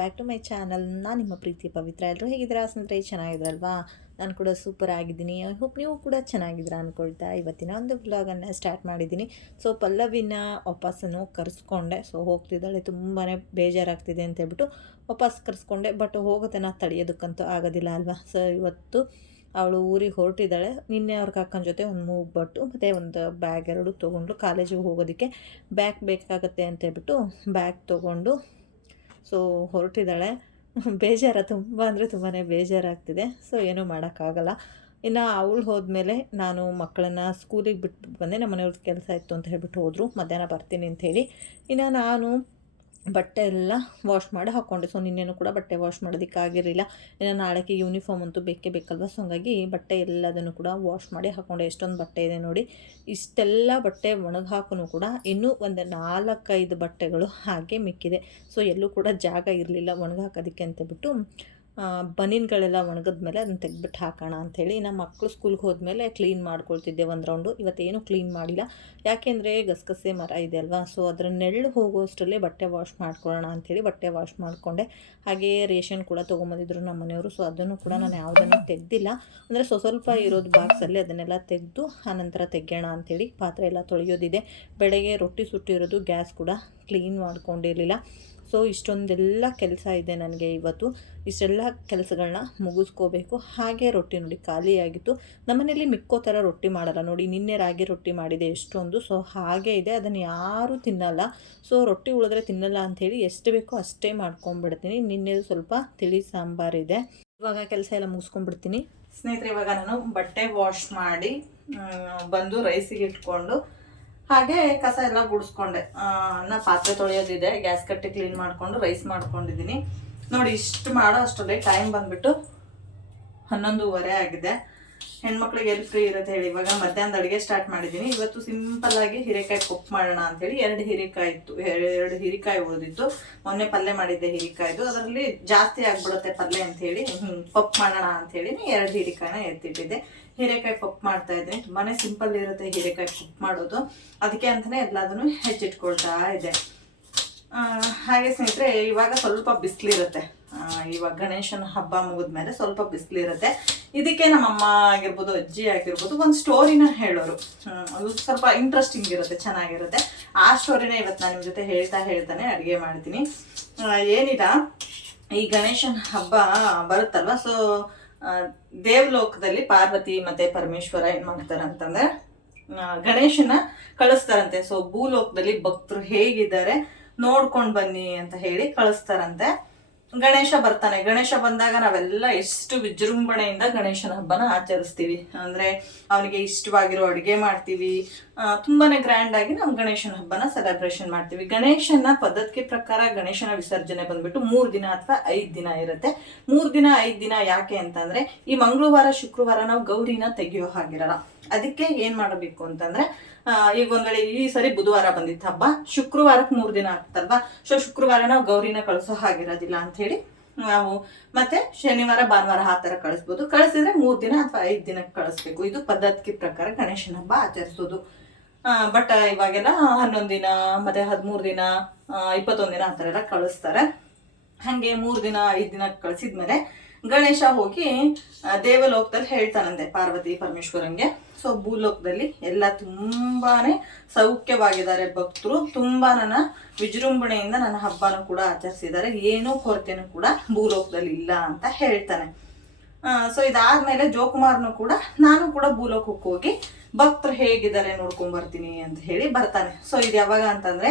Back to my channel ನಾನು ನಿಮ್ಮ ಪ್ರೀತಿ ಪವಿತ್ರ. ಎಲ್ಲರೂ ಹೇಗಿದ್ದೀರಾ? ಸ್ನೇಹಿತರೆ ಚೆನ್ನಾಗಿದ್ರಲ್ವಾ ನಾನು ಕೂಡ ಸೂಪರ್ ಆಗಿದ್ದೀನಿ. ಐ ಹೋಪ್ ನೀವು ಕೂಡ ಚೆನ್ನಾಗಿದ್ದೀರಾ ಅಂದ್ಕೊಳ್ತಾ ಇವತ್ತಿನ ಒಂದು ವ್ಲಾಗನ್ನು ಸ್ಟಾರ್ಟ್ ಮಾಡಿದ್ದೀನಿ. ಸೊ ಪಲ್ಲವಿನ ವಾಪಸ್ಸನ್ನು ಕರೆಸ್ಕೊಂಡೆ. ಸೊ ಹೋಗ್ತಿದ್ದಾಳೆ. ತುಂಬಾ ಬೇಜಾರಾಗ್ತಿದೆ ಅಂತ ಹೇಳ್ಬಿಟ್ಟು ವಾಪಸ್ ಕರೆಸ್ಕೊಂಡೆ. ಬಟ್ ಹೋಗೋದನ್ನು ತಡೆಯೋದಕ್ಕಂತೂ ಆಗೋದಿಲ್ಲ ಅಲ್ವಾ? ಸೊ ಇವತ್ತು ಅವಳು ಊರಿಗೆ ಹೊರಟಿದ್ದಾಳೆ. ನಿನ್ನೆ ಅವ್ರ ಕಾಕನ ಜೊತೆ ಒಂದು ಮೂಗ್ ಬಟ್ಟು ಮತ್ತು ಒಂದು ಬ್ಯಾಗ್ ಎರಡು ತೊಗೊಂಡು ಕಾಲೇಜಿಗೆ ಹೋಗೋದಕ್ಕೆ ಬ್ಯಾಗ್ ಬೇಕಾಗತ್ತೆ ಅಂತ ಹೇಳ್ಬಿಟ್ಟು ಬ್ಯಾಗ್ ತೊಗೊಂಡು ಸೊ ಹೊರಟಿದ್ದಾಳೆ. ಬೇಜಾರ ತುಂಬ ಅಂದರೆ ತುಂಬಾ ಬೇಜಾರಾಗ್ತಿದೆ. ಸೊ ಏನೂ ಮಾಡೋಕ್ಕಾಗಲ್ಲ. ಇನ್ನು ಅವಳು ಹೋದ್ಮೇಲೆ ನಾನು ಮಕ್ಕಳನ್ನ ಸ್ಕೂಲಿಗೆ ಬಿಟ್ಟು ಬಂದೆ ನಮ್ಮ ಮನೆಯವ್ರದ್ದು ಕೆಲಸ ಇತ್ತು ಅಂತ ಹೇಳ್ಬಿಟ್ಟು ಹೋದರು. ಮಧ್ಯಾಹ್ನ ಬರ್ತೀನಿ ಅಂಥೇಳಿ. ಇನ್ನು ನಾನು ಬಟ್ಟೆ ಎಲ್ಲ ವಾಶ್ ಮಾಡಿ ಹಾಕ್ಕೊಂಡೆ ಸೊ ನಿನ್ನೇನು ಕೂಡ ಬಟ್ಟೆ ವಾಶ್ ಮಾಡೋದಕ್ಕಾಗಿರಲಿಲ್ಲ ಇನ್ನು ನಾಳೆಗೆ ಯೂನಿಫಾರ್ಮ್ ಅಂತೂ ಬೇಕೇ ಬೇಕಲ್ವ? ಸೊ ಹಂಗಾಗಿ ಬಟ್ಟೆ ಎಲ್ಲದನ್ನು ಕೂಡ ವಾಶ್ ಮಾಡಿ ಹಾಕ್ಕೊಂಡೆ ಎಷ್ಟೊಂದು ಬಟ್ಟೆ ಇದೆ ನೋಡಿ. ಇಷ್ಟೆಲ್ಲ ಬಟ್ಟೆ ಒಣಗಿ ಹಾಕೂ ಕೂಡ ಇನ್ನೂ ಒಂದು ನಾಲ್ಕೈದು ಬಟ್ಟೆಗಳು ಹಾಗೆ ಮಿಕ್ಕಿದೆ. ಸೊ ಎಲ್ಲೂ ಕೂಡ ಜಾಗ ಇರಲಿಲ್ಲ ಒಣಗಿ ಹಾಕೋದಕ್ಕೆ ಅಂತೇಳ್ಬಿಟ್ಟು ಬನೀನ್ಗಳೆಲ್ಲ ಒಣಗಿದ್ಮೇಲೆ ಅದನ್ನ ತೆಗೆದ್ಬಿಟ್ಟು ಹಾಕೋಣ ಅಂಥೇಳಿ ನಮ್ಮ ಮಕ್ಕಳು ಸ್ಕೂಲ್ಗೆ ಹೋದ್ಮೇಲೆ ಕ್ಲೀನ್ ಮಾಡ್ಕೊಳ್ತಿದ್ದೆ ಒಂದು ರೌಂಡು. ಇವತ್ತೇನು ಕ್ಲೀನ್ ಮಾಡಿಲ್ಲ. ಯಾಕೆಂದರೆ ಗಸಗಸೆ ಮರ ಇದೆ ಅಲ್ವಾ? ಸೊ, ಅದರ ನೆರಳು ಹೋಗೋಷ್ಟರಲ್ಲೇ ಬಟ್ಟೆ ವಾಶ್ ಮಾಡ್ಕೊಳ್ಳೋಣ ಅಂಥೇಳಿ ಬಟ್ಟೆ ವಾಶ್ ಮಾಡಿಕೊಂಡೆ. ಹಾಗೆಯೇ ರೇಷನ್ ಕೂಡ ತೊಗೊಂಬಂದಿದ್ರು ನಮ್ಮ ಮನೆಯವರು. ಸೊ, ಅದನ್ನು ಕೂಡ ನಾನು ಯಾವುದನ್ನು ತೆಗೆದಿಲ್ಲ. ಅಂದರೆ ಸೊ, ಸ್ವಲ್ಪ ಇರೋದು ಬಾಕ್ಸಲ್ಲಿ ಅದನ್ನೆಲ್ಲ ತೆಗೆದು ಆನಂತರ ತೆಗೆಯೋಣ ಅಂಥೇಳಿ ಪಾತ್ರೆ ಎಲ್ಲ ತೊಳೆಯೋದಿದೆ. ಬೆಳಗ್ಗೆ ರೊಟ್ಟಿ ಸುಟ್ಟಿರೋದು ಗ್ಯಾಸ್ ಕೂಡ ಕ್ಲೀನ್ ಮಾಡ್ಕೊಂಡಿರಲಿಲ್ಲ. ಸೊ ಇಷ್ಟೊಂದೆಲ್ಲ ಕೆಲಸ ಇದೆ ನನಗೆ ಇವತ್ತು. ಇಷ್ಟೆಲ್ಲ ಕೆಲಸಗಳನ್ನ ಮುಗಿಸ್ಕೋಬೇಕು. ಹಾಗೆ ರೊಟ್ಟಿ ನೋಡಿ ಖಾಲಿಯಾಗಿತ್ತು ನಮ್ಮನೇಲಿ ಮಿಕ್ಕೋ ಥರ ರೊಟ್ಟಿ ಮಾಡಲ್ಲ. ನೋಡಿ, ನಿನ್ನೆ ರಾಗಿ ರೊಟ್ಟಿ ಮಾಡಿದೆ ಎಷ್ಟೊಂದು. ಸೊ ಹಾಗೆ ಇದೆ. ಅದನ್ನು ಯಾರೂ ತಿನ್ನಲ್ಲ. ಸೊ ರೊಟ್ಟಿ ಉಳಿದ್ರೆ ತಿನ್ನಲ್ಲ ಅಂಥೇಳಿ ಎಷ್ಟು ಬೇಕೋ ಅಷ್ಟೇ ಮಾಡ್ಕೊಂಬಿಡ್ತೀನಿ. ನಿನ್ನೆ ಸ್ವಲ್ಪ ತಿಳಿ ಸಾಂಬಾರಿದೆ ಇವಾಗ ಕೆಲಸ ಎಲ್ಲ ಮುಗಿಸ್ಕೊಂಡ್ಬಿಡ್ತೀನಿ ಸ್ನೇಹಿತರೆ, ಇವಾಗ ನಾನು ಬಟ್ಟೆ ವಾಶ್ ಮಾಡಿ ಬಂದು ರೈಸಿಗೆ ಇಟ್ಕೊಂಡು ಹಾಗೆ ಕಸ ಎಲ್ಲ ಗುಡಿಸ್ಕೊಂಡೆ. ನಾ ಪಾತ್ರೆ ತೊಳೆಯೋದಿದೆ, ಗ್ಯಾಸ್ ಕಟ್ಟಿ ಕ್ಲೀನ್ ಮಾಡಿಕೊಂಡು ರೈಸ್ ಮಾಡ್ಕೊಂಡಿದ್ದೀನಿ ನೋಡಿ, ಇಷ್ಟು ಮಾಡೋ ಅಷ್ಟರಲ್ಲಿ ಟೈಮ್ ಬಂದ್ಬಿಟ್ಟು ಹನ್ನೊಂದುವರೆ ಆಗಿದೆ. ಹೆಣ್ಮಕ್ಳಿಗೆ ಎಲ್ಲಿ ಫ್ರೀ ಇರುತ್ತೆ ಹೇಳಿ. ಇವಾಗ ಮಧ್ಯಾಹ್ನದ ಅಡುಗೆ ಸ್ಟಾರ್ಟ್ ಮಾಡಿದ್ದೀನಿ ಇವತ್ತು ಸಿಂಪಲ್ ಆಗಿ ಹೀರೆಕಾಯಿ ಪಪ್ಪು ಮಾಡೋಣ ಅಂತೇಳಿ ಎರಡು ಹೀರೆಕಾಯಿ ಇತ್ತು, ಎರಡು ಹೀರೆಕಾಯಿ ಉಳಿದಿತ್ತು. ಮೊನ್ನೆ ಪಲ್ಯ ಮಾಡಿದ್ದೆ ಹೀರೆಕಾಯ್ದು. ಅದರಲ್ಲಿ ಜಾಸ್ತಿ ಆಗ್ಬಿಡುತ್ತೆ ಪಲ್ಯ ಅಂತೇಳಿ. ಪಪ್ಪು ಮಾಡೋಣ ಅಂತೇಳಿ ಎರಡು ಹೀರೆಕಾಯಿನ ಎತ್ತಿಟ್ಟಿದ್ದೆ. ಹೀರೆಕಾಯಿ ಪಪ್ಪು ಮಾಡ್ತಾ ಇದ್ದೆ. ತುಂಬಾ ಸಿಂಪಲ್ ಇರುತ್ತೆ ಹೀರೆಕಾಯಿ ಪಪ್ಪು ಮಾಡೋದು. ಅದಕ್ಕೆ ಅಂತಲೇ ಎಲ್ಲದನ್ನು ಹೆಚ್ಚಿಟ್ಕೊಳ್ತಾ ಇದೆ ಹಾಗೆ ಸ್ನೇಹಿತರೆ, ಇವಾಗ ಸ್ವಲ್ಪ ಬಿಸಿಲಿರುತ್ತೆ. ಇವಾಗ ಗಣೇಶನ ಹಬ್ಬ ಮುಗಿದ್ಮೇಲೆ ಸ್ವಲ್ಪ ಬಿಸಿಲಿರುತ್ತೆ. ಇದಕ್ಕೆ ನಮ್ಮಮ್ಮ ಆಗಿರ್ಬೋದು, ಅಜ್ಜಿ ಆಗಿರ್ಬೋದು, ಒಂದು ಸ್ಟೋರಿನ ಹೇಳೋರು. ಅದು ಸ್ವಲ್ಪ ಇಂಟ್ರೆಸ್ಟಿಂಗ್ ಇರುತ್ತೆ, ಚೆನ್ನಾಗಿರುತ್ತೆ. ಆ ಸ್ಟೋರಿನ ಇವತ್ತು ನಾನು ನಿಮ್ಮ ಜೊತೆ ಹೇಳ್ತಾ ಹೇಳ್ತಾನೆ ಅಡುಗೆ ಮಾಡ್ತೀನಿ. ಏನಿಲ್ಲ. ಈ ಗಣೇಶನ ಹಬ್ಬ ಬರುತ್ತಲ್ವ? ಸೊ ದೇವಲೋಕದಲ್ಲಿ ಪಾರ್ವತಿ ಮತ್ತೆ ಪರಮೇಶ್ವರ ಏನ್ ಮಾಡ್ತಾರೆ ಅಂತಂದ್ರೆ ಗಣೇಶನ ಕಳಿಸ್ತಾರಂತೆ. ಸೊ ಭೂಲೋಕದಲ್ಲಿ ಭಕ್ತರು ಹೇಗಿದ್ದಾರೆ ನೋಡ್ಕೊಂಡು ಬನ್ನಿ ಅಂತ ಹೇಳಿ ಕಳಿಸ್ತಾರಂತೆ. ಗಣೇಶ ಬರ್ತಾನೆ. ಗಣೇಶ ಬಂದಾಗ ನಾವೆಲ್ಲ ಎಷ್ಟು ವಿಜೃಂಭಣೆಯಿಂದ ಗಣೇಶನ ಹಬ್ಬನ ಆಚರಿಸ್ತೀವಿ. ಅಂದ್ರೆ ಅವನಿಗೆ ಇಷ್ಟವಾಗಿರೋ ಅಡುಗೆ ಮಾಡ್ತೀವಿ. ತುಂಬಾನೇ ಗ್ರ್ಯಾಂಡ್ ಆಗಿ ನಾವು ಗಣೇಶನ ಹಬ್ಬನ ಸೆಲೆಬ್ರೇಷನ್ ಮಾಡ್ತೀವಿ. ಗಣೇಶನ ಪದ್ಧತಿ ಪ್ರಕಾರ ಗಣೇಶನ ವಿಸರ್ಜನೆ ಬಂದ್ಬಿಟ್ಟು ಮೂರ್ ದಿನ ಅಥವಾ ಐದ್ ದಿನ ಇರುತ್ತೆ. ಮೂರ್ ದಿನ ಐದ್ ದಿನ ಯಾಕೆ ಅಂತಂದ್ರೆ ಈ ಮಂಗಳವಾರ, ಶುಕ್ರವಾರ ನಾವು ಗೌರಿನ ತೆಗೆಯೋ ಹಾಗಿರಲ್ಲ. ಅದಕ್ಕೆ ಏನ್ ಮಾಡಬೇಕು ಅಂತಂದ್ರೆ ಈಗ ಒಂದ್ ವೇಳೆ ಈ ಸರಿ ಬುಧವಾರ ಬಂದಿತ್ತು ಹಬ್ಬ ಶುಕ್ರವಾರಕ್ಕೆ ಮೂರು ದಿನ ಆಗ್ತಲ್ವಾ ಸೊ ಶುಕ್ರವಾರ ನಾವು ಗೌರಿನ ಕಳಿಸೋ ಹಾಗಿರೋದಿಲ್ಲ ಅಂತ ಹೇಳಿ ನಾವು ಮತ್ತೆ ಶನಿವಾರ, ಭಾನುವಾರ ಆ ಥರ ಕಳಿಸ್ಬೋದು. ಕಳಿಸಿದ್ರೆ ಮೂರು ದಿನ ಅಥವಾ ಐದು ದಿನಕ್ಕೆ ಕಳಿಸ್ಬೇಕು. ಇದು ಪದ್ಧತಿ ಪ್ರಕಾರ ಗಣೇಶನ ಹಬ್ಬ ಆಚರಿಸೋದು. ಬಟ್ ಇವಾಗೆಲ್ಲ ಹನ್ನೊಂದ್ ದಿನ, ಮತ್ತೆ ಹದಿಮೂರು ದಿನ ಇಪ್ಪತ್ತೊಂದ್ ದಿನ ಆ ಥರ ಎಲ್ಲ ಕಳಿಸ್ತಾರೆ. ಹಂಗೆ ಮೂರು ದಿನ, ಐದು ದಿನ ಕಳಿಸಿದ್ಮೇಲೆ ಗಣೇಶ ಹೋಗಿ ದೇವಲೋಕದಲ್ಲಿ ಹೇಳ್ತಾನಂತೆ ಪಾರ್ವತಿ ಪರಮೇಶ್ವರಂಗೆ ಸೊ ಭೂಲೋಕದಲ್ಲಿ ಎಲ್ಲ ತುಂಬಾನೇ ಸೌಖ್ಯವಾಗಿದ್ದಾರೆ ಭಕ್ತರು. ತುಂಬಾ ನನ್ನ ವಿಜೃಂಭಣೆಯಿಂದ ನನ್ನ ಹಬ್ಬನೂ ಕೂಡ ಆಚರಿಸಿದ್ದಾರೆ. ಏನೂ ಕೊರತೆನೂ ಕೂಡ ಭೂಲೋಕದಲ್ಲಿ ಇಲ್ಲ ಅಂತ ಹೇಳ್ತಾನೆ. ಸೊ ಇದಾದ್ಮೇಲೆ ಜೋಕುಮಾರ್ನು ಕೂಡ, ನಾನು ಕೂಡ ಭೂಲೋಕಕ್ಕೆ ಹೋಗಿ ಭಕ್ತರು ಹೇಗಿದ್ದಾರೆ ನೋಡ್ಕೊಂಡ್ ಬರ್ತೀನಿ ಅಂತ ಹೇಳಿ ಬರ್ತಾನೆ. ಸೊ ಇದು ಯಾವಾಗ ಅಂತಂದ್ರೆ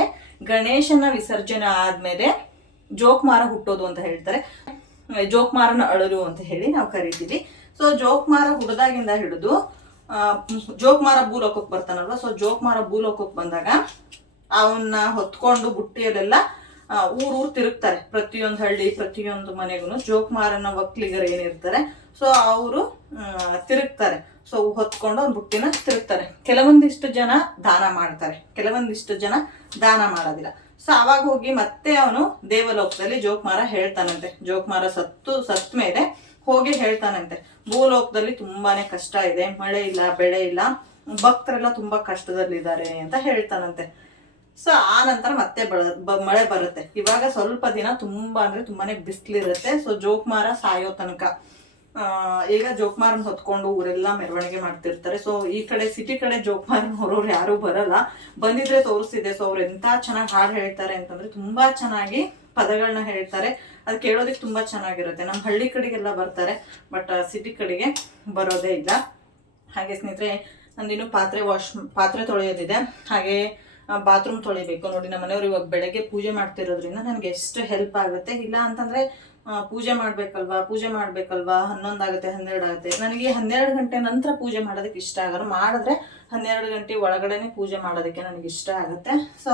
ಗಣೇಶನ ವಿಸರ್ಜನೆ ಆದ್ಮೇಲೆ ಜೋಕುಮಾರ ಹುಟ್ಟೋದು ಅಂತ ಹೇಳ್ತಾರೆ. ಜೋಕ್ಮಾರನ ಅಳಲು ಅಂತ ಹೇಳಿ ನಾವು ಕರಿತೀವಿ. ಸೊ ಜೋಕ್ಮಾರ ಹುಡ್ದಾಗಿಂದ ಹಿಡಿದು ಜೋಕ್ಮಾರ ಭೂಲೋಕಕ್ಕೆ ಬರ್ತಾನಲ್ವ? ಸೊ ಜೋಕ್ಮಾರ ಭೂಲೋಕಕ್ಕೆ ಬಂದಾಗ ಅವನ್ನ ಹೊತ್ಕೊಂಡು ಬುಟ್ಟಿಯಲ್ಲೆಲ್ಲ ಊರು ಊರು ತಿರುಗ್ತಾರೆ. ಪ್ರತಿಯೊಂದು ಹಳ್ಳಿ, ಪ್ರತಿಯೊಂದು ಮನೆಗೂ ಜೋಕ್ಮಾರನ ಒಕ್ಕಲಿಗರು ಏನಿರ್ತಾರೆ ಸೊ ಅವರು ತಿರುಗ್ತಾರೆ. ಸೊ ಹೊತ್ಕೊಂಡು ಒಂದು ಬುಟ್ಟಿನ ತಿರುಗ್ತಾರೆ. ಕೆಲವೊಂದಿಷ್ಟು ಜನ ದಾನ ಮಾಡ್ತಾರೆ. ಕೆಲವೊಂದಿಷ್ಟು ಜನ ದಾನ ಮಾಡೋದಿಲ್ಲ. ಸೊ ಅವಾಗ ಹೋಗಿ ಮತ್ತೆ ಅವನು ದೇವಲೋಕದಲ್ಲಿ ಜೋಕ್ಮಾರ ಹೇಳ್ತಾನಂತೆ. ಜೋಕ್ಮಾರ ಸತ್ತು, ಸತ್ ಮೇಲೆ ಹೋಗಿ ಹೇಳ್ತಾನಂತೆ. ಭೂಲೋಕದಲ್ಲಿ ತುಂಬಾನೇ ಕಷ್ಟ ಇದೆ, ಮಳೆ ಇಲ್ಲ, ಬೆಳೆ ಇಲ್ಲ, ಭಕ್ತರೆಲ್ಲ ತುಂಬಾ ಕಷ್ಟದಲ್ಲಿದ್ದಾರೆ ಅಂತ ಹೇಳ್ತಾನಂತೆ. ಸೊ ಆ ನಂತರ ಮತ್ತೆ ಮಳೆ ಬರುತ್ತೆ. ಇವಾಗ ಸ್ವಲ್ಪ ದಿನ ತುಂಬಾ ಅಂದ್ರೆ ತುಂಬಾನೇ ಬಿಸಿಲಿರುತ್ತೆ. ಸೊ ಜೋಕ್ಮಾರ ಸಾಯೋ ತನಕ ಈಗ ಜೋಕ್ಮಾರನ್ ಹೊತ್ಕೊಂಡು ಊರೆಲ್ಲ ಮೆರವಣಿಗೆ ಮಾಡ್ತಿರ್ತಾರೆ. ಸೊ ಈ ಕಡೆ ಸಿಟಿ ಕಡೆ ಜೋಕ್ಮಾರನ್ ಹೊರವ್ರು ಯಾರು ಬರಲ್ಲ. ಬಂದಿದ್ರೆ ತೋರಿಸ್ತಿದೆ. ಸೊ ಅವ್ರು ಎಂತ ಚೆನ್ನಾಗಿ ಹಾಡು ಹೇಳ್ತಾರೆ ಅಂತಂದ್ರೆ ತುಂಬಾ ಚೆನ್ನಾಗಿ ಪದಗಳನ್ನ ಹೇಳ್ತಾರೆ. ಅದು ಕೇಳೋದಕ್ಕೆ ತುಂಬಾ ಚೆನ್ನಾಗಿರುತ್ತೆ. ನಮ್ಮ ಹಳ್ಳಿ ಕಡೆಗೆಲ್ಲ ಬರ್ತಾರೆ, ಬಟ್ ಸಿಟಿ ಕಡೆಗೆ ಬರೋದೇ ಇಲ್ಲ. ಹಾಗೆ ಸ್ನೇಹಿತರೆ, ನಂದಿನ್ನು ಪಾತ್ರೆ ವಾಶ್, ಪಾತ್ರೆ ತೊಳೆಯೋದಿದೆ. ಹಾಗೆ ಬಾತ್ರೂಮ್ ತೊಳಿಬೇಕು. ನೋಡಿ ನಮ್ಮ ಮನೆಯವರು ಇವಾಗ ಬೆಳಗ್ಗೆ ಪೂಜೆ ಮಾಡ್ತಿರೋದ್ರಿಂದ ನನಗೆ ಎಷ್ಟು ಹೆಲ್ಪ್ ಆಗುತ್ತೆ. ಇಲ್ಲ ಅಂತಂದ್ರೆ ಪೂಜೆ ಮಾಡ್ಬೇಕಲ್ವಾ ಪೂಜೆ ಮಾಡ್ಬೇಕಲ್ವಾ ಹನ್ನೊಂದಾಗುತ್ತೆ ಹನ್ನೆರಡು ಆಗುತ್ತೆ. ನನಗೆ ಹನ್ನೆರಡು ಗಂಟೆ ನಂತರ ಪೂಜೆ ಮಾಡೋದಕ್ಕೆ ಇಷ್ಟ ಆಗಲ್ಲ. ಮಾಡಿದ್ರೆ ಹನ್ನೆರಡು ಗಂಟೆ ಒಳಗಡೆನೆ ಪೂಜೆ ಮಾಡೋದಕ್ಕೆ ನನಗೆ ಇಷ್ಟ ಆಗುತ್ತೆ. ಸೊ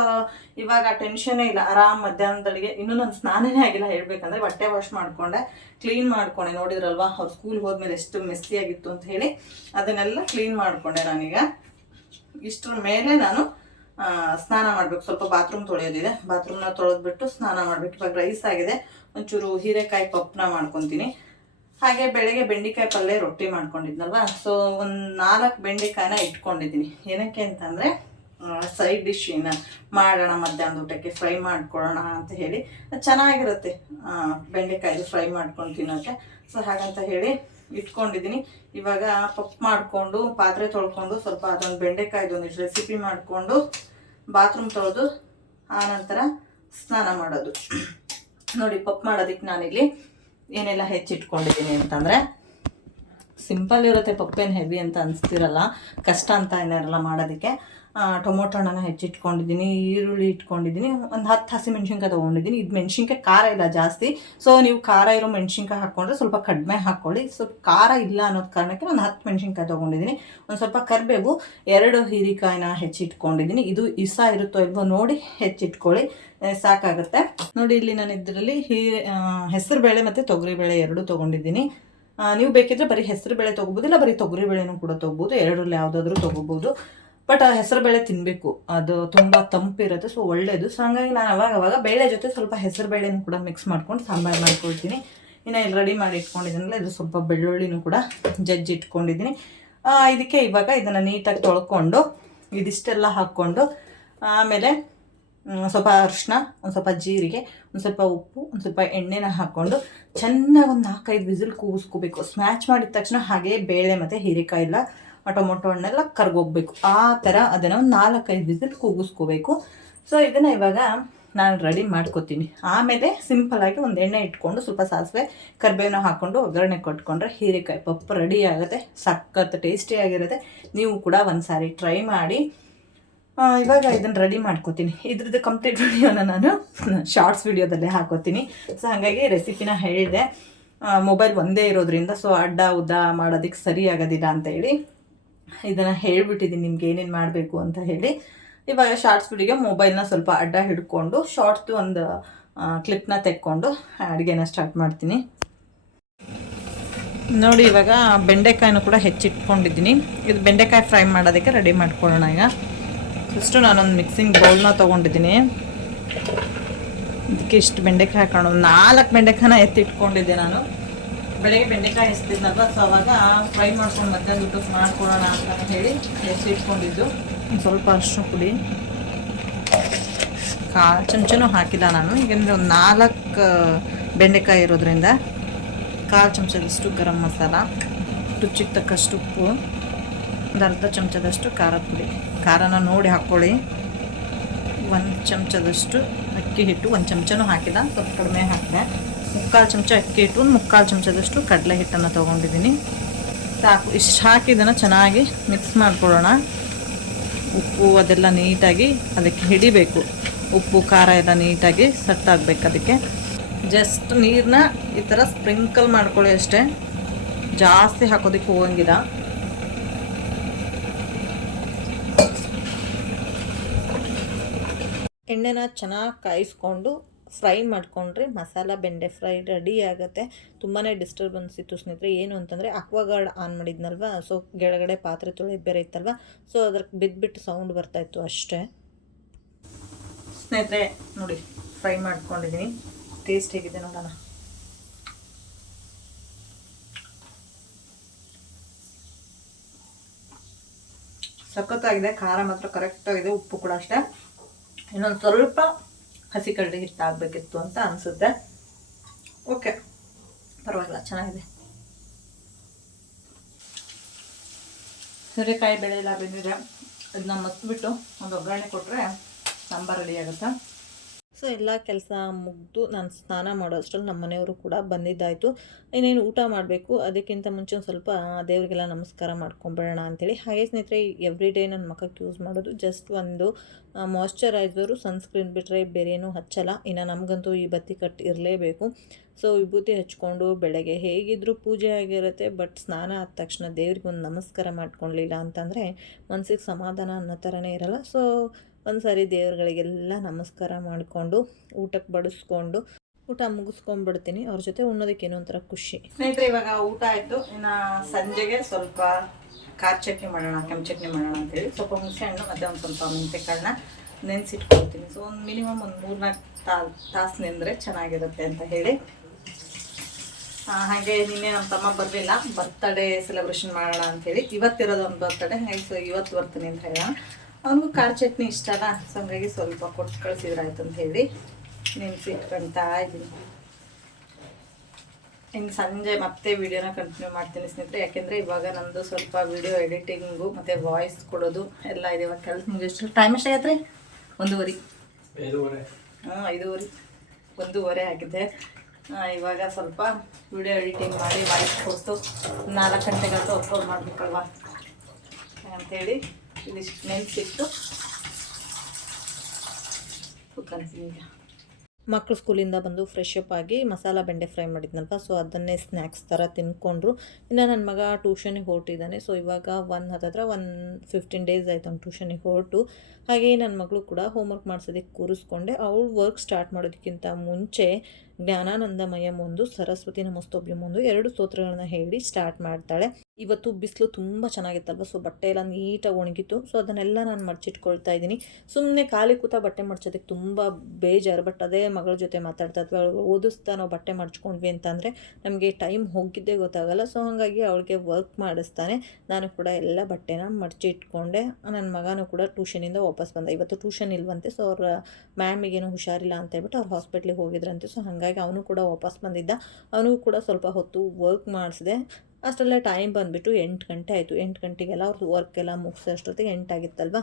ಇವಾಗ ಟೆನ್ಷನ್ನೇ ಇಲ್ಲ. ಆರಾಮ್ ಮಧ್ಯಾಹ್ನದೊಳಗೆ ಇನ್ನೂ ನನ್ನ ಸ್ನಾನನೇ ಆಗಿಲ್ಲ ಹೇಳ್ಬೇಕಂದ್ರೆ ಬಟ್ಟೆ ವಾಶ್ ಮಾಡ್ಕೊಂಡೆ ಕ್ಲೀನ್ ಮಾಡ್ಕೊಂಡೆ. ನೋಡಿದ್ರಲ್ವಾ, ಅವ್ರು ಸ್ಕೂಲ್ ಹೋದ್ಮೇಲೆ ಎಷ್ಟು ಮೆಸ್ಸಿ ಆಗಿತ್ತು ಅಂತ ಹೇಳಿ ಅದನ್ನೆಲ್ಲ ಕ್ಲೀನ್ ಮಾಡ್ಕೊಂಡೆ ನಾನೀಗ. ಇಷ್ಟರ ಮೇಲೆ ನಾನು ಸ್ನಾನ ಮಾಡ್ಬೇಕು. ಸ್ವಲ್ಪ ಬಾತ್ರೂಮ್ ತೊಳೆಯೋದಿದೆ. ಬಾತ್ರೂಮ್ನ ತೊಳೆದ್ಬಿಟ್ಟು ಸ್ನಾನ ಮಾಡ್ಬಿಟ್ಟು ಇವಾಗ ರೈಸ್ ಆಗಿದೆ. ಒಂಚೂರು ಹೀರೆಕಾಯಿ ಪಪ್ಪನ ಮಾಡ್ಕೊತೀನಿ. ಹಾಗೆ ಬೆಳಗ್ಗೆ ಬೆಂಡೆಕಾಯಿ ಪಲ್ಯ ರೊಟ್ಟಿ ಮಾಡ್ಕೊಂಡಿದ್ನಲ್ವ? ಸೊ ಒಂದು ನಾಲ್ಕು ಬೆಂಡೆಕಾಯಿನ ಇಟ್ಕೊಂಡಿದ್ದೀನಿ. ಏನಕ್ಕೆ ಅಂತಂದರೆ ಸೈಡ್ ಡಿಶ್ ಏನ ಮಾಡೋಣ, ಮಧ್ಯಾಹ್ನದ ಊಟಕ್ಕೆ ಫ್ರೈ ಮಾಡ್ಕೊಳ್ಳೋಣ ಅಂತ ಹೇಳಿ. ಚೆನ್ನಾಗಿರುತ್ತೆ. ಬೆಂಡೆಕಾಯ್ದು ಫ್ರೈ ಮಾಡ್ಕೊಂಡು ತಿನ್ನೋಕ್ಕೆ. ಸೊ ಹಾಗಂತ ಹೇಳಿ ಇಟ್ಕೊಂಡಿದ್ದೀನಿ. ಇವಾಗ ಪಪ್ ಮಾಡಿಕೊಂಡು, ಪಾತ್ರೆ ತೊಳ್ಕೊಂಡು, ಸ್ವಲ್ಪ ಅದೊಂದು ಬೆಂಡೆಕಾಯ್ದು ಒಂದಿಷ್ಟು ರೆಸಿಪಿ ಮಾಡಿಕೊಂಡು ಬಾತ್ರೂಮ್ ತೊಳೆದು ಆನಂತರ ಸ್ನಾನ ಮಾಡೋದು. ನೋಡಿ, ಪಪ್ ಮಾಡೋದಕ್ಕೆ ನಾನಿಲ್ಲಿ ಏನೆಲ್ಲ ಹೆಚ್ಚಿಟ್ಕೊಂಡಿದ್ದೀನಿ ಅಂತಂದರೆ ಸಿಂಪಲ್ ಇರುತ್ತೆ, ಪಪ್ಪೇನು ಹೆವಿ ಅಂತ ಅನಿಸ್ತಿರಲ್ಲ, ಕಷ್ಟ ಅಂತ ಏನಾರಲ್ಲ ಮಾಡೋದಕ್ಕೆ. ಟೊಮೊಟೊ ಹಣ್ಣನ್ನು ಹೆಚ್ಚಿಟ್ಕೊಂಡಿದ್ದೀನಿ, ಈರುಳ್ಳಿ ಇಟ್ಕೊಂಡಿದ್ದೀನಿ, ಒಂದು ಹತ್ತು ಹಸಿಮೆಣ್ಸಿನ್ಕಾಯಿ ತೊಗೊಂಡಿದ್ದೀನಿ. ಇದು ಮೆಣಸಿನ್ಕಾಯಿ ಖಾರ ಇಲ್ಲ ಜಾಸ್ತಿ. ಸೊ ನೀವು ಖಾರ ಇರೋ ಮೆಣಸಿನ್ಕಾಯಿ ಹಾಕ್ಕೊಂಡ್ರೆ ಸ್ವಲ್ಪ ಕಡಿಮೆ ಹಾಕ್ಕೊಳ್ಳಿ ಸ್ವಲ್ಪ ಖಾರ ಇಲ್ಲ ಅನ್ನೋದು ಕಾರಣಕ್ಕೆ ಒಂದು ಹತ್ತು ಮೆಣಸಿನ್ಕಾಯಿ ತೊಗೊಂಡಿದ್ದೀನಿ. ಒಂದು ಸ್ವಲ್ಪ ಕರಿಬೇವು, ಎರಡು ಹೀರಿಕಾಯಿನ ಹೆಚ್ಚಿಟ್ಕೊಂಡಿದ್ದೀನಿ. ಇದು ಇಸ ಇರುತ್ತೋ ಇಲ್ವೋ ನೋಡಿ ಹೆಚ್ಚಿಟ್ಕೊಳ್ಳಿ. ಸಾಕಾಗುತ್ತೆ. ನೋಡಿ, ಇಲ್ಲಿ ನಾನು ಇದರಲ್ಲಿ ಹೀರೆ ಹೆಸರು ಬೇಳೆ ಮತ್ತು ತೊಗರಿಬೇಳೆ ಎರಡೂ ತೊಗೊಂಡಿದ್ದೀನಿ. ನೀವು ಬೇಕಿದ್ರೆ ಬರೀ ಹೆಸರು ಬೇಳೆ ತೊಗೋಬೋದು, ಇಲ್ಲ ಬರೀ ತೊಗರಿ ಬೇಳೆನೂ ಕೂಡ ತೊಗೋಬೋದು. ಎರಡರಲ್ಲಿ ಯಾವುದಾದ್ರೂ ತೊಗೋಬೋದು. ಬಟ್ ಆ ಹೆಸರು ಬೇಳೆ ತಿನ್ನಬೇಕು ಅದು ತುಂಬ ತಂಪಿರುತ್ತೆ ಸೊ ಒಳ್ಳೇದು. ಸೊ ಹಂಗಾಗಿ ನಾನು ಅವಾಗ ಅವಾಗ ಬೇಳೆ ಜೊತೆ ಸ್ವಲ್ಪ ಹೆಸರು ಬೇಳೆನೂ ಕೂಡ ಮಿಕ್ಸ್ ಮಾಡ್ಕೊಂಡು ಸಾಂಬಾರು ಮಾಡ್ಕೊಳ್ತೀನಿ. ಇನ್ನು ಇಲ್ಲಿ ರೆಡಿ ಮಾಡಿ ಇಟ್ಕೊಂಡಿದ್ದೀನಲ್ಲ ಇದು ಸ್ವಲ್ಪ ಬೆಳ್ಳುಳ್ಳಿನೂ ಕೂಡ ಜಜ್ಜಿ ಇಟ್ಕೊಂಡಿದ್ದೀನಿ. ಇದಕ್ಕೆ ಇವಾಗ ಇದನ್ನು ನೀಟಾಗಿ ತೊಳ್ಕೊಂಡು, ಇದಿಷ್ಟೆಲ್ಲ ಹಾಕ್ಕೊಂಡು, ಆಮೇಲೆ ಸ್ವಲ್ಪ ಅರಿಶಿನ, ಒಂದು ಸ್ವಲ್ಪ ಜೀರಿಗೆ, ಒಂದು ಸ್ವಲ್ಪ ಉಪ್ಪು, ಒಂದು ಸ್ವಲ್ಪ ಎಣ್ಣೆನ ಹಾಕ್ಕೊಂಡು ಚೆನ್ನಾಗಿ ಒಂದು ನಾಲ್ಕೈದು ವಿಸಿಲ್ ಕೂಗಿಸ್ಕೋಬೇಕು. ಸ್ಮ್ಯಾಚ್ ಮಾಡಿದ ತಕ್ಷಣ ಹಾಗೆ ಬೇಳೆ ಮತ್ತು ಹೀರೆಕಾಯಿ ಎಲ್ಲ ಟೊಮೊಟೊ ಹಣ್ಣೆಲ್ಲ ಕರ್ಗೋಗ್ಬೇಕು. ಆ ಥರ ಅದನ್ನು ಒಂದು ನಾಲ್ಕೈದು ವಿಸಿಲ್ ಕೂಗಿಸ್ಕೋಬೇಕು. ಸೊ ಇದನ್ನು ಇವಾಗ ನಾನು ರೆಡಿ ಮಾಡ್ಕೊತೀನಿ. ಆಮೇಲೆ ಸಿಂಪಲಾಗಿ ಒಂದು ಎಣ್ಣೆ ಇಟ್ಕೊಂಡು ಸ್ವಲ್ಪ ಸಾಸಿವೆ ಕರಿಬೇವನ್ನ ಹಾಕ್ಕೊಂಡು ಒಗ್ಗರಣೆ ಕೊಟ್ಕೊಂಡ್ರೆ ಹೀರೆಕಾಯಿ ಪಪ್ಪು ರೆಡಿ ಆಗುತ್ತೆ. ಸಖತ್ ಟೇಸ್ಟಿಯಾಗಿರುತ್ತೆ ನೀವು ಕೂಡ ಒಂದು ಸಾರಿ ಟ್ರೈ ಮಾಡಿ ಇವಾಗ ಇದನ್ನು ರೆಡಿ ಮಾಡ್ಕೋತೀನಿ. ಇದ್ರದ್ದು ಕಂಪ್ಲೀಟ್ ವಿಡಿಯೋನ ನಾನು ಶಾರ್ಟ್ಸ್ ವಿಡಿಯೋದಲ್ಲೇ ಹಾಕೋತೀನಿ. ಸೊ ಹಾಗಾಗಿ ರೆಸಿಪಿನ ಹೇಳಿದೆ. ಮೊಬೈಲ್ ಒಂದೇ ಇರೋದ್ರಿಂದ ಸೊ ಅಡ್ಡ ಉದ್ದ ಮಾಡೋದಕ್ಕೆ ಸರಿ ಆಗೋದಿಲ್ಲ ಅಂತ ಹೇಳಿ ಇದನ್ನು ಹೇಳಿಬಿಟ್ಟಿದ್ದೀನಿ ನಿಮ್ಗೆ ಏನೇನು ಮಾಡಬೇಕು ಅಂತ ಹೇಳಿ. ಇವಾಗ ಶಾರ್ಟ್ಸ್ ವಿಡಿಯೋಗೆ ಮೊಬೈಲ್ನ ಸ್ವಲ್ಪ ಅಡ್ಡ ಹಿಡ್ಕೊಂಡು ಶಾರ್ಟ್ಸ್ದು ಒಂದು ಕ್ಲಿಪ್ನ ತೆಕ್ಕೊಂಡು ಅಡುಗೆನ ಸ್ಟಾರ್ಟ್ ಮಾಡ್ತೀನಿ. ನೋಡಿ, ಇವಾಗ ಬೆಂಡೆಕಾಯಿನೂ ಕೂಡ ಹೆಚ್ಚಿಟ್ಕೊಂಡಿದ್ದೀನಿ. ಇದು ಬೆಂಡೆಕಾಯಿ ಫ್ರೈ ಮಾಡೋದಕ್ಕೆ ರೆಡಿ ಮಾಡ್ಕೊಳ್ಳೋಣ ಈಗ. ಫಸ್ಟು ನಾನೊಂದು ಮಿಕ್ಸಿಂಗ್ ಬೌಲ್ನ ತೊಗೊಂಡಿದ್ದೀನಿ. ಇದಕ್ಕೆ ಇಷ್ಟು ಬೆಂಡೆಕಾಯಿ ಹಾಕೋಣ ನಾಲ್ಕು ಬೆಂಡೆಕಾಯಿನ ಎತ್ತಿಟ್ಕೊಂಡಿದ್ದೆ ನಾನು. ಬೆಳಗ್ಗೆ ಬೆಂಡೆಕಾಯಿ ಎಸ್ತಿದ್ನಲ್ವ ಸೊ ಅವಾಗ ಫ್ರೈ ಮಾಡ್ಕೊಂಡು ಮತ್ತೆ ಊಟಕ್ಕೆ ಮಾಡ್ಕೊಳ್ಳೋಣ ಅಂತ ಹೇಳಿ ಹೆಸರು ಇಟ್ಕೊಂಡಿದ್ದು. ಸ್ವಲ್ಪ ಅಷ್ಟು ಪುಡಿ. ಕಾ, ಚಮಚನೂ ಹಾಕಿಲ್ಲ ನಾನು. ಈಗಂದರೆ ಒಂದು ನಾಲ್ಕು ಬೆಂಡೆಕಾಯಿ ಇರೋದ್ರಿಂದ ಕಾಲು ಚಮಚದಷ್ಟು ಗರಂ ಮಸಾಲ ರುಚಿಗೆ ತಕ್ಕಷ್ಟು ಉಪ್ಪು, ಒಂದು ಅರ್ಧ ಚಮಚದಷ್ಟು ಖಾರದ ಪುಡಿ. ಖಾರನ ನೋಡಿ ಹಾಕ್ಕೊಳ್ಳಿ ಒಂದು ಚಮಚದಷ್ಟು ಅಕ್ಕಿ ಹಿಟ್ಟು, ಒಂದು ಚಮಚನೂ ಹಾಕಿಲ್ಲ, ಸ್ವಲ್ಪ ಕಡಿಮೆ ಹಾಕಿದೆ. ಮುಕ್ಕಾಲು ಚಮಚ ಅಕ್ಕಿ ಹಿಟ್ಟು ಮುಕ್ಕಾಲು ಚಮಚದಷ್ಟು ಕಡಲೆ ಹಿಟ್ಟನ್ನು ತೊಗೊಂಡಿದ್ದೀನಿ. ಸಾಕು, ಇಷ್ಟು ಹಾಕಿ ಇದನ್ನು ಚೆನ್ನಾಗಿ ಮಿಕ್ಸ್ ಮಾಡಿಕೊಳ್ಳೋಣ. ಉಪ್ಪು ಅದೆಲ್ಲ ನೀಟಾಗಿ ಅದಕ್ಕೆ ಹಿಡಿಬೇಕು. ಉಪ್ಪು, ಖಾರ ಎಲ್ಲ ನೀಟಾಗಿ ಸೆಟ್ ಆಗಬೇಕು ಅದಕ್ಕೆ. ಜಸ್ಟ್ ನೀರನ್ನ ಈ ಥರ ಸ್ಪ್ರಿಂಕಲ್ ಮಾಡ್ಕೊಳ್ಳಿ ಅಷ್ಟೇ. ಜಾಸ್ತಿ ಹಾಕೋದಕ್ಕೆ ಹೋಗಂಗಿಲ್ಲ. ಎಣ್ಣೆನ ಚೆನ್ನಾಗಿ ಕಾಯಿಸ್ಕೊಂಡು ಫ್ರೈ ಮಾಡಿಕೊಂಡ್ರೆ ಮಸಾಲ, ಬೆಂಡೆ ಫ್ರೈ ರೆಡಿ ಆಗುತ್ತೆ. ತುಂಬಾ ಡಿಸ್ಟರ್ಬೆನ್ಸ್ ಇತ್ತು ಸ್ನೇಹಿತರೆ. ಏನು ಅಂತಂದರೆ ಅಕ್ವಾಗಾರ್ಡ್ ಆನ್ ಮಾಡಿದ್ನಲ್ವ? ಸೊ ಕೆಳಗಡೆ ಪಾತ್ರೆ ತೊಳೆದು ಬೇರೆ ಇತ್ತಲ್ವ? ಸೊ ಅದ್ರ ಬಿದ್ದುಬಿಟ್ಟು ಸೌಂಡ್ ಬರ್ತಾಯಿತ್ತು ಅಷ್ಟೇ. ಸ್ನೇಹಿತರೆ, ನೋಡಿ, ಫ್ರೈ ಮಾಡ್ಕೊಂಡಿದ್ದೀನಿ ಟೇಸ್ಟ್ ಹೇಗಿದೆ ನೋಡೋಣ. ಸಖತ್ತಾಗಿದೆ. ಖಾರ ಮಾತ್ರ ಕರೆಕ್ಟಾಗಿದೆ ಉಪ್ಪು ಕೂಡ ಅಷ್ಟೇ. ಇನ್ನೊಂದು ಸ್ವಲ್ಪ ಹಸಿ ಕಡ್ಡಿ ಹಿಟ್ಟು ಆಗಬೇಕಿತ್ತು ಅಂತ ಅನಿಸುತ್ತೆ. ಓಕೆ, ಪರವಾಗಿಲ್ಲ, ಚೆನ್ನಾಗಿದೆ. ಸೂರ್ಯಕಾಯಿ ಬೆಳೆ ಎಲ್ಲ ಬೆಂದಿದೆ. ಅದನ್ನ ಮಸ್ಬಿಟ್ಟು ಒಂದು ಒಗ್ಗರಣೆ ಕೊಟ್ಟರೆ ಸಾಂಬಾರು ರೆಡಿ ಆಗುತ್ತೆ? ಸೊ ಎಲ್ಲ ಕೆಲಸ ಮುಗಿದು ನಾನು ಸ್ನಾನ ಮಾಡೋ ಅಷ್ಟರಲ್ಲಿ ನಮ್ಮ ಮನೆಯವರು ಕೂಡ ಬಂದಿದ್ದಾಯಿತು. ಇನ್ನೇನು ಊಟ ಮಾಡಬೇಕು? ಅದಕ್ಕಿಂತ ಮುಂಚೆ ಒಂದು ಸ್ವಲ್ಪ ದೇವರಿಗೆಲ್ಲ ನಮಸ್ಕಾರ ಮಾಡ್ಕೊಂಬಿಡೋಣ ಅಂತೇಳಿ. ಹಾಗೆ ಸ್ನೇಹಿತರೆ ಎವ್ರಿ ಡೇ ನನ್ನ ಮಕ್ಕಕ್ಕೆ ಯೂಸ್ ಮಾಡೋದು ಜಸ್ಟ್ ಒಂದು ಮಾಯ್ಶ್ಚರೈಸರು ಸನ್ಸ್ಕ್ರೀನ್ ಬಿಟ್ಟರೆ ಬೇರೇನೂ ಹಚ್ಚಲ್ಲ. ಇನ್ನು ನಮಗಂತೂ ಈ ಬತ್ತಿ ಕಟ್ ಇರಲೇಬೇಕು. ಸೊ, ವಿಭೂತಿ ಹಚ್ಕೊಂಡು ಬೆಳಗ್ಗೆ ಹೇಗಿದ್ದರೂ ಪೂಜೆ ಆಗಿರುತ್ತೆ ಬಟ್ ಸ್ನಾನ ಆದ ತಕ್ಷಣ ದೇವ್ರಿಗೆ ಒಂದು ನಮಸ್ಕಾರ ಮಾಡ್ಕೊಳ್ಲಿಲ್ಲ ಅಂತಂದರೆ ಮನಸ್ಸಿಗೆ ಸಮಾಧಾನ ಅನ್ನೋ ಥರನೇ ಇರಲ್ಲ. ಸೊ ಒಂದು ಸಾರಿ ದೇವ್ರುಗಳಿಗೆಲ್ಲ ನಮಸ್ಕಾರ ಮಾಡಿಕೊಂಡು ಊಟಕ್ಕೆ ಬಡಿಸ್ಕೊಂಡು, ಊಟ ಮುಗಿಸ್ಕೊಂಡ್ಬಿಡ್ತೀನಿ. ಅವ್ರ ಜೊತೆ ಉಣ್ಣೋದಕ್ಕೆ ಏನೋ ಒಂಥರ ಖುಷಿ. ಸ್ನೇಹಿತರೆ, ಇವಾಗ ಊಟ ಆಯಿತು. ಇನ್ನು ಸಂಜೆಗೆ ಸ್ವಲ್ಪ ಖಾರ ಚಟ್ನಿ ಮಾಡೋಣ, ಕೆಂಪು ಚಟ್ನಿ ಮಾಡೋಣ ಅಂತೇಳಿ. ಸ್ವಲ್ಪ ಹುಣಸೆಹಣ್ಣು, ಮತ್ತು ಒಂದು ಸ್ವಲ್ಪ ಮೆಂತೆಕಾಳನ್ನ ನೆನೆಸಿಟ್ಕೊಳ್ತೀನಿ. ಸೊ ಒಂದು ಮಿನಿಮಮ್ ಒಂದು ಮೂರ್ನಾಲ್ಕು ತಾ, ತಾಸು ನೆಂದರೆ ಚೆನ್ನಾಗಿರುತ್ತೆ ಅಂತ ಹೇಳಿ. ಹಾಗೆ ನಿನ್ನೆ ನಮ್ಮ ತಮ್ಮ ಬರಲಿಲ್ಲ. ಬರ್ತಡೇ ಸೆಲೆಬ್ರೇಷನ್ ಮಾಡೋಣ ಅಂಥೇಳಿ ಇವತ್ತಿರೋದು ಒಂದು ಬರ್ತಡೇ ಹಾಗೆ ಸೊ ಇವತ್ತು ಬರ್ತೀನಿ ಅಂತ ಹೇಳೋಣ. ಅವನಿಗೂ ಖಾರ ಚಟ್ನಿ ಇಷ್ಟ ಅಲ್ಲ ಸೊ ಹಂಗಾಗಿ ಸ್ವಲ್ಪ ಕೊಟ್ಟು ಕಳಿಸಿದ್ರಾಯ್ತು ಅಂತ ಹೇಳಿ ನೆನೆಸಿ ಇಟ್ಕೊಳ್ತಾ ಇದ್ದೀನಿ. ಇನ್ನು ಸಂಜೆ ಮತ್ತೆ ವಿಡಿಯೋನ ಕಂಟಿನ್ಯೂ ಮಾಡ್ತೀನಿ ಸ್ನೇಹಿತರೆ. ಯಾಕೆಂದರೆ ಇವಾಗ ನಂದು ಸ್ವಲ್ಪ ವಿಡಿಯೋ ಎಡಿಟಿಂಗು ಮತ್ತು ವಾಯ್ಸ್ ಕೊಡೋದು ಎಲ್ಲ ಇದೆ. ಇವಾಗ ಕೆಲಸ ಎಷ್ಟು ಟೈಮ್ ಎಷ್ಟಾಗತ್ತೆ ರೀ? ಒಂದೂವರೆ. ಹಾಂ ಐದೂವರೆ. ಒಂದೂವರೆ ಆಗಿದೆ. ಇವಾಗ ಸ್ವಲ್ಪ ವಿಡಿಯೋ ಎಡಿಟಿಂಗ್ ಮಾಡಿ ವಾಯ್ಸ್ ಕೊಟ್ಟು ನಾಲ್ಕು ಗಂಟೆಗಂತೂ ಅಪ್ಲೋಡ್ ಮಾಡಬೇಕಲ್ವಾ? ಅಂತೇಳಿ ಈಗ ಮಕ್ಕಳು ಸ್ಕೂಲಿಂದ ಬಂದು ಫ್ರೆಶ್ ಅಪ್ ಆಗಿ ಮಸಾಲ ಬೆಂಡೆ ಫ್ರೈ ಮಾಡಿದ್ನಲ್ವ ಸೊ ಅದನ್ನೇ ಸ್ನ್ಯಾಕ್ಸ್ ಥರ ತಿನ್ಕೊಂಡ್ರು. ಇನ್ನು ನನ್ನ ಮಗ ಟ್ಯೂಷನಿಗೆ ಹೊರಟಿದ್ದಾನೆ ಸೊ ಇವಾಗ ಒನ್ ಹತ್ತತ್ರ ಒನ್ ಫಿಫ್ಟೀನ್ ಡೇಸ್ ಆಯಿತು ಅವ್ನು ಟ್ಯೂಷನಿಗೆ ಹೊರಟು. ಹಾಗೆಯೇ ನನ್ನ ಮಗಳು ಕೂಡ ಹೋಮ್ವರ್ಕ್ ಮಾಡಿಸೋದಕ್ಕೆ ಕೂರಿಸ್ಕೊಂಡೆ. ಅವಳು ವರ್ಕ್ ಸ್ಟಾರ್ಟ್ ಮಾಡೋದಕ್ಕಿಂತ ಮುಂಚೆ ಜ್ಞಾನಾನಂದಮಯಂ ಒಂದು ಸರಸ್ವತಿ ನಮಸ್ತೋಭ್ಯಂ ಒಂದು ಎರಡು ಸ್ತೋತ್ರಗಳನ್ನ ಹೇಳಿ ಸ್ಟಾರ್ಟ್ ಮಾಡ್ತಾಳೆ. ಇವತ್ತು ಬಿಸಿಲು ತುಂಬ ಚೆನ್ನಾಗಿತ್ತಲ್ವ? ಸೊ ಬಟ್ಟೆ ಎಲ್ಲ ನೀಟಾಗಿ ಒಣಗಿತ್ತು. ಸೊ ಅದನ್ನೆಲ್ಲ ನಾನು ಮಡಚಿಟ್ಕೊಳ್ತಾ ಇದ್ದೀನಿ. ಸುಮ್ಮನೆ ಖಾಲಿ ಕೂತ ಬಟ್ಟೆ ಮಡ್ಚೋದಕ್ಕೆ ತುಂಬ ಬೇಜಾರು. ಬಟ್ ಅದೇ ಮಗಳ ಜೊತೆ ಮಾತಾಡ್ತಾ ಅಥವಾ ಓದಿಸ್ತಾ ನಾವು ಬಟ್ಟೆ ಮಡ್ಚ್ಕೊಂಡ್ವಿ ಅಂತಂದರೆ ನಮಗೆ ಟೈಮ್ ಹೋಗಿದ್ದೇ ಗೊತ್ತಾಗಲ್ಲ. ಸೊ ಹಾಗಾಗಿ ಅವಳಿಗೆ ವರ್ಕ್ ಮಾಡಿಸ್ತಾನೆ. ನಾನು ಕೂಡ ಎಲ್ಲ ಬಟ್ಟೆನ ಮಡಚಿ ಇಟ್ಕೊಂಡೆ ನನ್ನ ಮಗನೂ ಕೂಡ ಟ್ಯೂಷನಿಂದ ವಾಪಸ್ ಬಂದ. ಇವತ್ತು ಟ್ಯೂಷನ್ ಇಲ್ವಂತೆ. ಸೊ ಅವ್ರ ಮ್ಯಾಮಿಗೇನು ಹುಷಾರಿಲ್ಲ ಅಂತ ಹೇಳ್ಬಿಟ್ಟು ಅವ್ರು ಹಾಸ್ಪಿಟ್ಲಿಗೆ ಹೋಗಿದ್ರಂತೆ. ಸೊ ಹಾಗಾಗಿ ಅವನು ಕೂಡ ವಾಪಸ್ ಬಂದಿದ್ದ. ಅವನಿಗೂ ಕೂಡ ಸ್ವಲ್ಪ ಹೊತ್ತು ವರ್ಕ್ ಮಾಡಿಸಿದೆ. ಅಷ್ಟರಲ್ಲೇ ಟೈಮ್ ಬಂದುಬಿಟ್ಟು ಎಂಟು ಗಂಟೆ ಆಯಿತು. ಎಂಟು ಗಂಟೆಗೆಲ್ಲ ಅವ್ರದ್ದು ವರ್ಕ್ ಎಲ್ಲ ಮುಗಿಸೋಷ್ಟೊತ್ತಿಗೆ ಎಂಟಾಗಿತ್ತಲ್ವ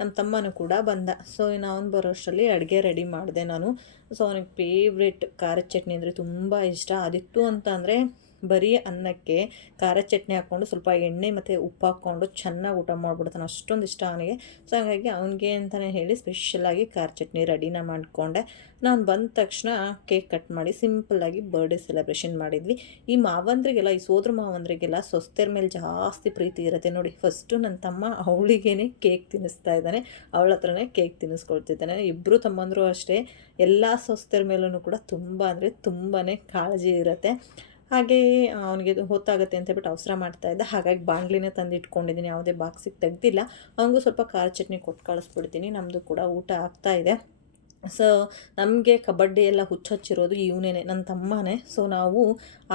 ನಮ್ಮ ತಮ್ಮನೂ ಕೂಡ ಬಂದ. ಸೊ ಇನ್ನು ಅವನು ಬರೋಷ್ಟರಲ್ಲಿ ಅಡುಗೆ ರೆಡಿ ಮಾಡಿದೆ ನಾನು. ಸೊ ಅವನಿಗೆ ಫೇವ್ರೆಟ್ ಖಾರದ ಚಟ್ನಿ ಅಂದರೆ ತುಂಬ ಇಷ್ಟ. ಅದಿತ್ತು ಅಂತ ಅಂದರೆ ಬರೀ ಅನ್ನಕ್ಕೆ ಖಾರ ಚಟ್ನಿ ಹಾಕ್ಕೊಂಡು ಸ್ವಲ್ಪ ಎಣ್ಣೆ ಮತ್ತು ಉಪ್ಪು ಹಾಕ್ಕೊಂಡು ಚೆನ್ನಾಗಿ ಊಟ ಮಾಡಿಬಿಡ್ತಾನೆ. ಅಷ್ಟೊಂದು ಇಷ್ಟ ಅವನಿಗೆ. ಸೊ ಹಾಗಾಗಿ ಅವನಿಗೆ ಅಂತಲೇ ಹೇಳಿ ಸ್ಪೆಷಲಾಗಿ ಖಾರ ಚಟ್ನಿ ರೆಡಿನ ಮಾಡಿಕೊಂಡೆ. ನಾನು ಬಂದ ತಕ್ಷಣ ಕೇಕ್ ಕಟ್ ಮಾಡಿ ಸಿಂಪಲ್ಲಾಗಿ ಬರ್ಡೇ ಸೆಲೆಬ್ರೇಷನ್ ಮಾಡಿದ್ವಿ. ಈ ಮಾವಂದ್ರಿಗೆಲ್ಲ, ಈ ಸೋದ್ರ ಮಾವಂದ್ರಿಗೆಲ್ಲ ಸೊಸ್ತೆರ ಮೇಲೆ ಜಾಸ್ತಿ ಪ್ರೀತಿ ಇರುತ್ತೆ ನೋಡಿ. ಫಸ್ಟು ನನ್ನ ತಮ್ಮ ಅವಳಿಗೇನೆ ಕೇಕ್ ತಿನ್ನಿಸ್ತಾ ಇದ್ದಾನೆ. ಅವಳ ಹತ್ರನೇ ಕೇಕ್ ತಿನ್ನಿಸ್ಕೊಳ್ತಿದ್ದಾನೆ. ಇಬ್ಬರು ತಮ್ಮಂದರು ಅಷ್ಟೇ. ಎಲ್ಲ ಸೊಸ್ತೆರ ಮೇಲೂ ಕೂಡ ತುಂಬ ಅಂದರೆ ತುಂಬಾ ಕಾಳಜಿ ಇರುತ್ತೆ. ಹಾಗೆ ಅವನಿಗೆ ಹೊತ್ತಾಗುತ್ತೆ ಅಂತ ಹೇಳ್ಬಿಟ್ಟು ಅವಸರ ಮಾಡ್ತಾ ಇದ್ದ. ಹಾಗಾಗಿ ಬಾಣಲಿನೇ ತಂದು ಇಟ್ಕೊಂಡಿದ್ದೀನಿ ಯಾವುದೇ ಬಾಕ್ಸಿಗೆ ತೆಗ್ದಿಲ್ಲ. ಅವನಿಗೂ ಸ್ವಲ್ಪ ಖಾರ ಚಟ್ನಿ ಕೊಟ್ಟು ಕಳಿಸ್ಬಿಡ್ತೀನಿ. ನಮ್ಮದು ಕೂಡ ಊಟ ಆಗ್ತಾ ಇದೆ. ಸೊ ನಮಗೆ ಕಬಡ್ಡಿ ಎಲ್ಲ ಹುಚ್ಚಚ್ಚಿರೋದು ಇವನೇ ನನ್ನ ತಮ್ಮನೇ. ಸೊ ನಾವು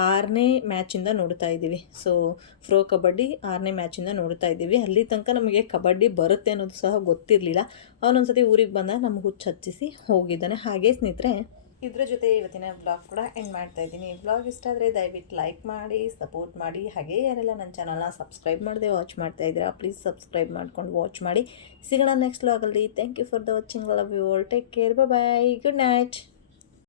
ಆರನೇ ಮ್ಯಾಚಿಂದ ನೋಡ್ತಾ ಇದ್ದೀವಿ. ಸೊ ಫ್ರೋ ಕಬಡ್ಡಿ ಆರನೇ ಮ್ಯಾಚಿಂದ ನೋಡ್ತಾ ಇದ್ದೀವಿ. ಅಲ್ಲಿ ತನಕ ನಮಗೆ ಕಬಡ್ಡಿ ಬರುತ್ತೆ ಅನ್ನೋದು ಸಹ ಗೊತ್ತಿರಲಿಲ್ಲ. ಅವನೊಂದ್ಸತಿ ಊರಿಗೆ ಬಂದಾಗ ನಮ್ಗೆ ಹುಚ್ಚು ಹಚ್ಚಿಸಿ ಹೋಗಿದ್ದಾನೆ. ಹಾಗೆ ಸ್ನೇಹಿತರೆ ಇದ್ರ ಜೊತೆ ಇವತ್ತಿನ ಬ್ಲಾಗ್ ಕೂಡ ಎಂಡ್ ಮಾಡ್ತಾ ಇದ್ದೀನಿ. ಬ್ಲಾಗ್ ಇಷ್ಟ ಆದರೆ ದಯವಿಟ್ಟು ಲೈಕ್ ಮಾಡಿ ಸಪೋರ್ಟ್ ಮಾಡಿ. ಹಾಗೆ ಯಾರೆಲ್ಲ ನನ್ನ ಚಾನಲ್ನ ಸಬ್ಸ್ಕ್ರೈಬ್ ಮಾಡಿದೆ ವಾಚ್ ಮಾಡ್ತಾ ಇದ್ದೀರಾ ಪ್ಲೀಸ್ ಸಬ್ಸ್ಕ್ರೈಬ್ ಮಾಡ್ಕೊಂಡು ವಾಚ್ ಮಾಡಿ. ಸಿಗೋಣ next ಬ್ಲಾಗಲ್ಲಿ thank you for the watching love you all take care bye good night